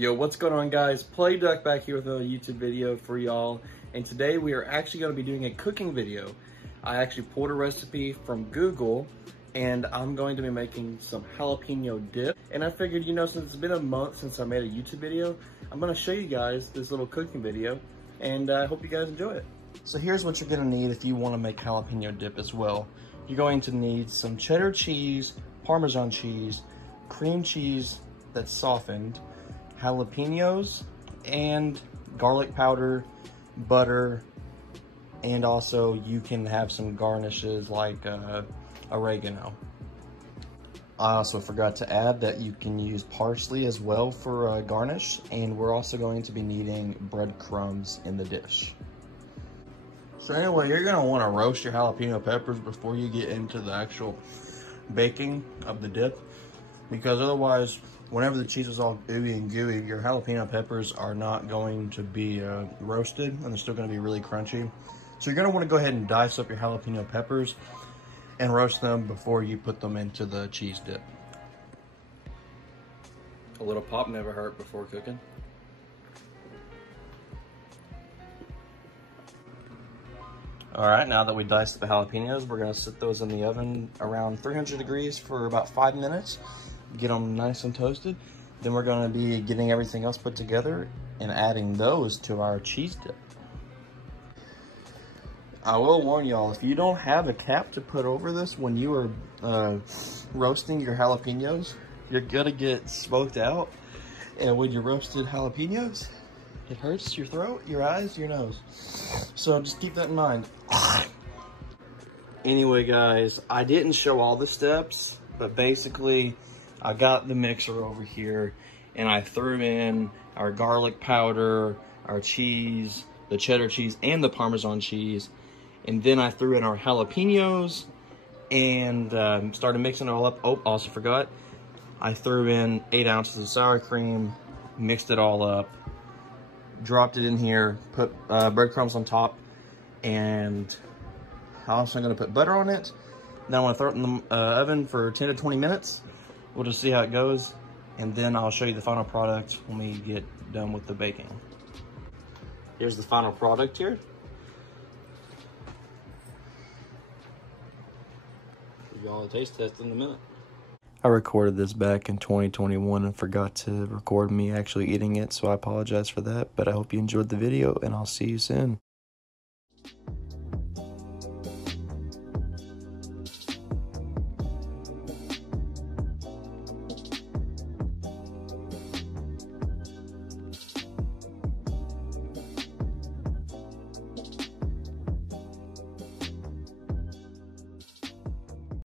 Yo, what's going on, guys? PlayDuck back here with a YouTube video for y'all. And today we are actually going to be doing a cooking video. I actually pulled a recipe from Google and I'm going to be making some jalapeno dip. And I figured, you know, since it's been a month since I made a YouTube video, I'm going to show you guys this little cooking video and I hope you guys enjoy it. So here's what you're going to need if you want to make jalapeno dip as well. You're going to need some cheddar cheese, Parmesan cheese, cream cheese that's softened, jalapenos, and garlic powder, butter, and also you can have some garnishes like oregano. I also forgot to add that you can use parsley as well for garnish, and we're also going to be needing breadcrumbs in the dish. So anyway, you're gonna want to roast your jalapeno peppers before you get into the actual baking of the dip, because otherwise, whenever the cheese is all ooey and gooey, your jalapeno peppers are not going to be roasted, and they're still going to be really crunchy. So you're going to want to go ahead and dice up your jalapeno peppers and roast them before you put them into the cheese dip. A little pop never hurt before cooking. All right, now that we diced the jalapenos, we're going to sit those in the oven around 300 degrees for about 5 minutes. Get them nice and toasted. Then we're going to be getting everything else put together and adding those to our cheese dip. I will warn y'all, if you don't have a cap to put over this when you are roasting your jalapenos, you're gonna get smoked out. And when you roasted jalapenos, it hurts your throat, your eyes, your nose. So just keep that in mind. Anyway, guys, I didn't show all the steps, but basically, I got the mixer over here and I threw in our garlic powder, our cheese, the cheddar cheese, and the Parmesan cheese. And then I threw in our jalapenos and started mixing it all up. Oh, also forgot, I threw in 8 ounces of sour cream, mixed it all up, dropped it in here, put breadcrumbs on top, and I'm also gonna put butter on it. Now I'm gonna throw it in the oven for 10 to 20 minutes. We'll just see how it goes, and then I'll show you the final product when we get done with the baking. Here's the final product here. Give y'all a taste test in a minute. I recorded this back in 2021 and forgot to record me actually eating it, so I apologize for that, but I hope you enjoyed the video, and I'll see you soon.